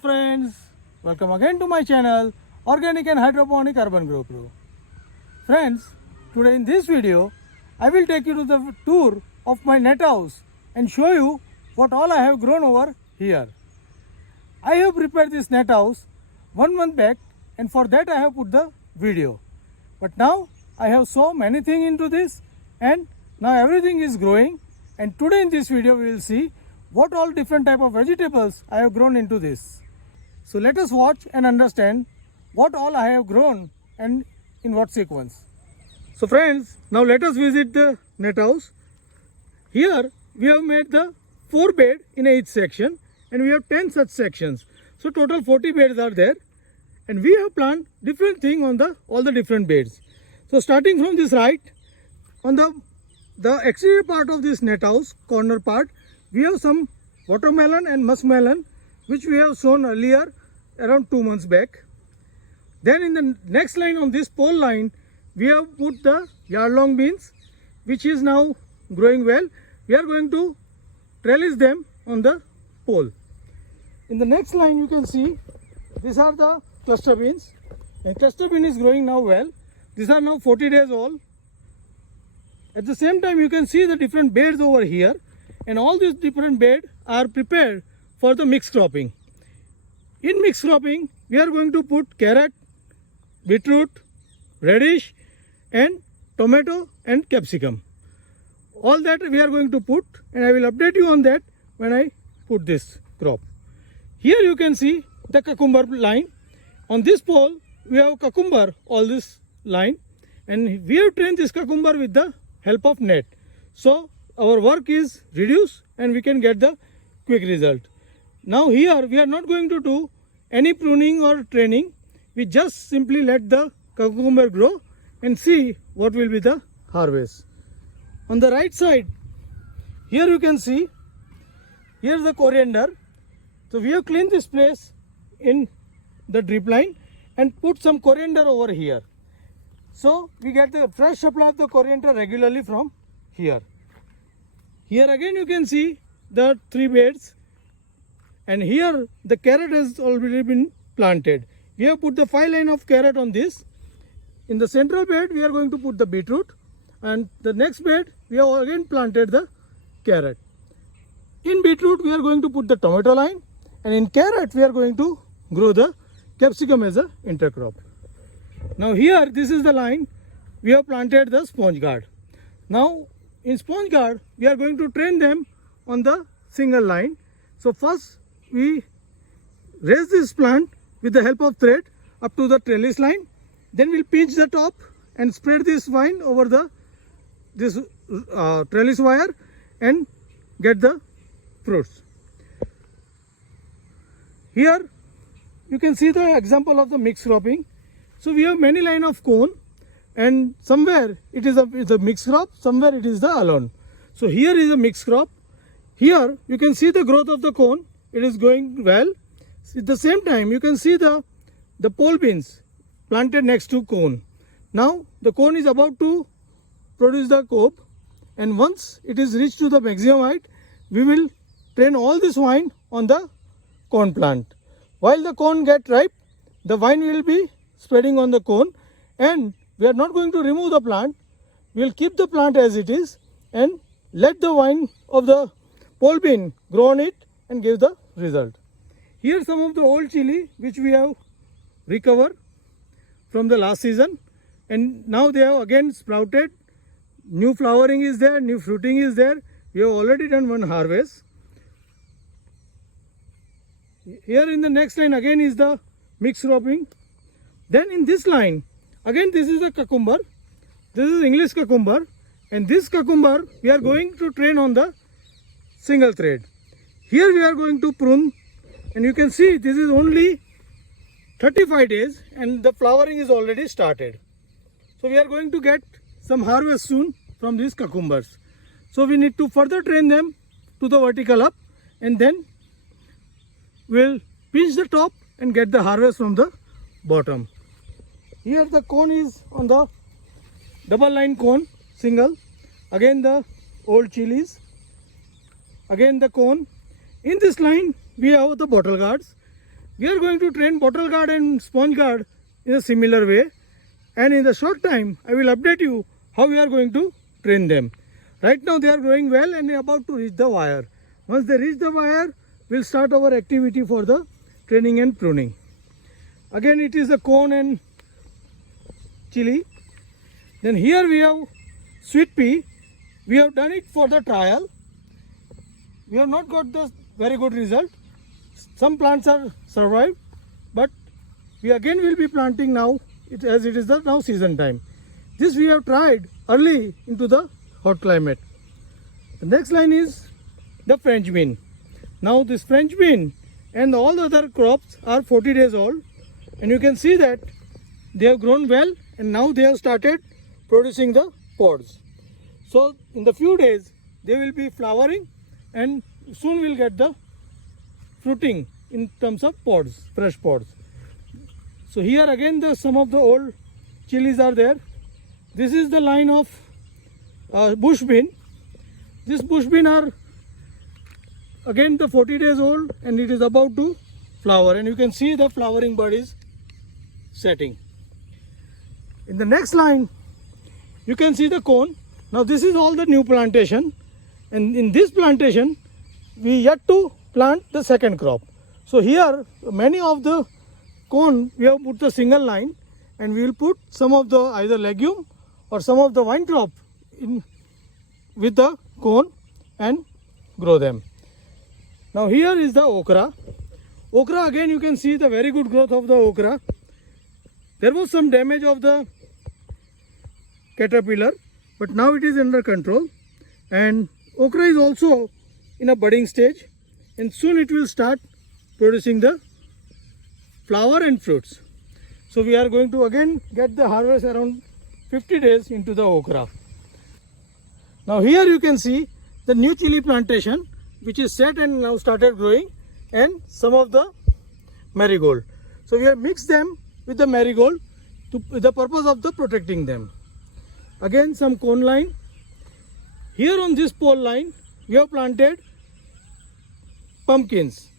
Hello friends, welcome again to my channel Organic and Hydroponic Urban Grow Pro. Friends, today in this video I will take you to the tour of my net house and show you what all I have grown over here. I have prepared this net house 1 month back and for that I have put the video. But now I have so many things into this and now everything is growing, and today in this video we will see what all different type of vegetables I have grown into this. So let us watch and understand what all I have grown and in what sequence. So friends, now let us visit the net house. Here we have made the 4 bed in each section and we have 10 such sections. So total 40 beds are there and we have planted different thing on all the different beds. So starting from this right, on the exterior part of this net house, corner part, we have some watermelon and muskmelon which we have sown earlier around 2 months back. Then in the next line on this pole line, we have put the yard-long beans which is now growing well. We are going to trellis them on the pole. In the next line you can see these are the cluster beans, and cluster bean is growing now well. These are now 40 days old. At the same time you can see the different beds over here, and all these different beds are prepared for the mixed cropping. In mixed cropping we are going to put carrot, beetroot, radish and tomato and capsicum. All that we are going to put, and I will update you on that when I put this crop. Here you can see the cucumber line. On this pole we have cucumber all this line, and we have trained this cucumber with the help of net. So our work is reduced and we can get the quick result. Now here we are not going to do any pruning or training. We just simply let the cucumber grow and see what will be the harvest. On the right side, here you can see, here is the coriander. So we have cleaned this place in the drip line and put some coriander over here. So we get the fresh supply of the coriander regularly from here. Here again you can see the 3 beds, and here the carrot has already been planted. We have put the 5 line of carrot on this. In the central bed we are going to put the beetroot, and the next bed we have again planted the carrot. In beetroot we are going to put the tomato line, and in carrot we are going to grow the capsicum as a intercrop. Now here this is the line we have planted the sponge gourd. Now in sponge gourd we are going to train them on the single line. So first we raise this plant with the help of thread up to the trellis line. Then we'll pinch the top and spread this vine over this trellis wire and get the fruits. Here you can see the example of the mixed cropping. So we have many line of cone, and somewhere it is a mixed crop, somewhere it is the alone. So here is a mixed crop. Here you can see the growth of the cone. It is going well. At the same time you can see the pole beans planted next to cone. Now the cone is about to produce the cob, and once it is reached to the maximum height, we will train all this vine on the cone plant. While the cone get ripe, the vine will be spreading on the cone, and we are not going to remove the plant. We will keep the plant as it is and let the vine of the pole bean grow on it and give the result. Here some of the old chili which we have recovered from the last season, and now they have again sprouted. New flowering is there, new fruiting is there. We have already done one harvest. Here in the next line again is the mixed cropping. Then in this line, again this is the cucumber. This is English cucumber, and this cucumber we are going to train on the single thread. Here we are going to prune, and you can see this is only 35 days and the flowering is already started. So we are going to get some harvest soon from these cucumbers. So we need to further train them to the vertical up, and then we'll pinch the top and get the harvest from the bottom. Here the cone is on the double line cone, single. Again the old chilies. Again the cone. In this line we have the bottle gourds. we are going to train bottle guard and sponge guard in a similar way, and in the short time I will update you how we are going to train them. Right now they are growing well and they are about to reach the wire. Once they reach the wire, we'll start our activity for the training and pruning. Again it is the cone and chili. Then here we have sweet pea. We have done it for the trial. We have not got the very good result. Some plants are survived, but we again will be planting now as it is the now season time. This we have tried early into the hot climate. The next line is the French bean. Now this French bean and all the other crops are 40 days old, and you can see that they have grown well and now they have started producing the pods. So in the few days they will be flowering and soon we'll get the fruiting in terms of pods, fresh pods. So here again some of the old chilies are there. This is the line of bush bean. This bush bean are again the 40 days old and it is about to flower, and you can see the flowering bud is setting. In the next line you can see the cone. Now this is all the new plantation, and in this plantation we yet to plant the second crop. So here many of the cone we have put the single line, and we will put some of the either legume or some of the vine crop in with the cone and grow them. Now here is the okra. Okra, again you can see the very good growth of the okra. There was some damage of the caterpillar, but now it is under control, and okra is also in a budding stage, and soon it will start producing the flower and fruits. So we are going to again get the harvest around 50 days into the okra. Now here you can see the new chili plantation which is set and now started growing, and some of the marigold. So we have mixed them with the marigold with the purpose of the protecting them. Again some cone line. Here on this pole line we have planted pumpkins.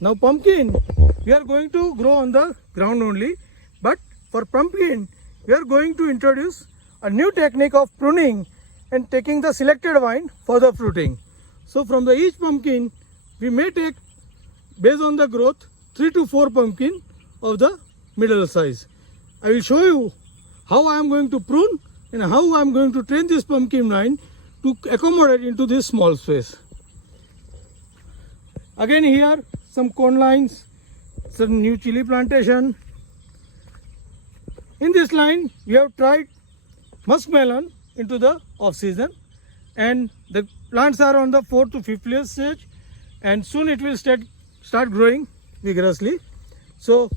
Now pumpkin we are going to grow on the ground only, but for pumpkin we are going to introduce a new technique of pruning and taking the selected vine for the fruiting. So from each pumpkin we may take, based on the growth, 3 to 4 pumpkin of the middle size. I will show you how I am going to prune and how I am going to train this pumpkin vine to accommodate into this small space. Again here some cone lines, some new chili plantation. In this line we have tried muskmelon into the off season, and the plants are on the 4th to 5th layer stage, and soon it will start growing vigorously. So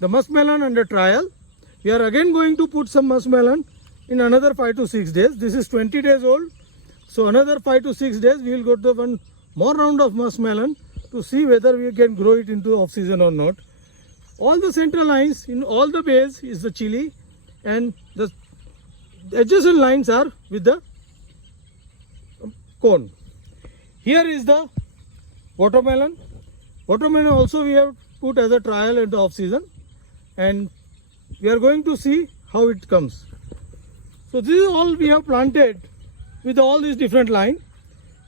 the muskmelon under trial. We are again going to put some muskmelon in another 5 to 6 days. This is 20 days old, so another 5 to 6 days we will go to one more round of muskmelon to see whether we can grow it into off season or not. All the central lines in all the base is the chili, and the adjacent lines are with the cone. Here is the watermelon. Watermelon also we have put as a trial in the off season, and we are going to see how it comes. So this is all we have planted with all these different lines.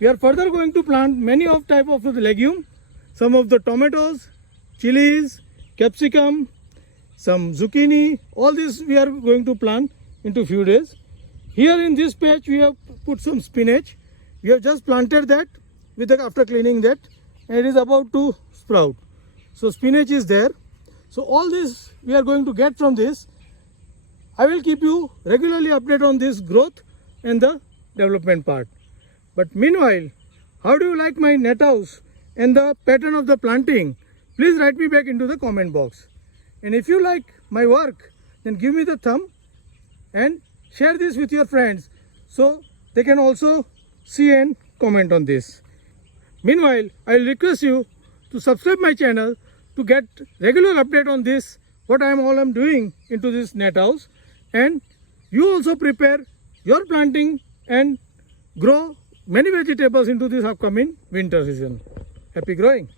We are further going to plant many of type of the legume, some of the tomatoes, chilies, capsicum, some zucchini. All this we are going to plant into few days. Here in this patch we have put some spinach. We have just planted that after cleaning that, and it is about to sprout. So spinach is there. So all this we are going to get from this. I will keep you regularly update on this growth and the development part. But meanwhile, how do you like my net house and the pattern of the planting? Please write me back into the comment box. And if you like my work, then give me the thumb and share this with your friends so they can also see and comment on this. Meanwhile, I will request you to subscribe my channel to get regular update on this, what I am doing into this net house, and you also prepare your planting and grow many vegetables into this upcoming winter season. Happy growing!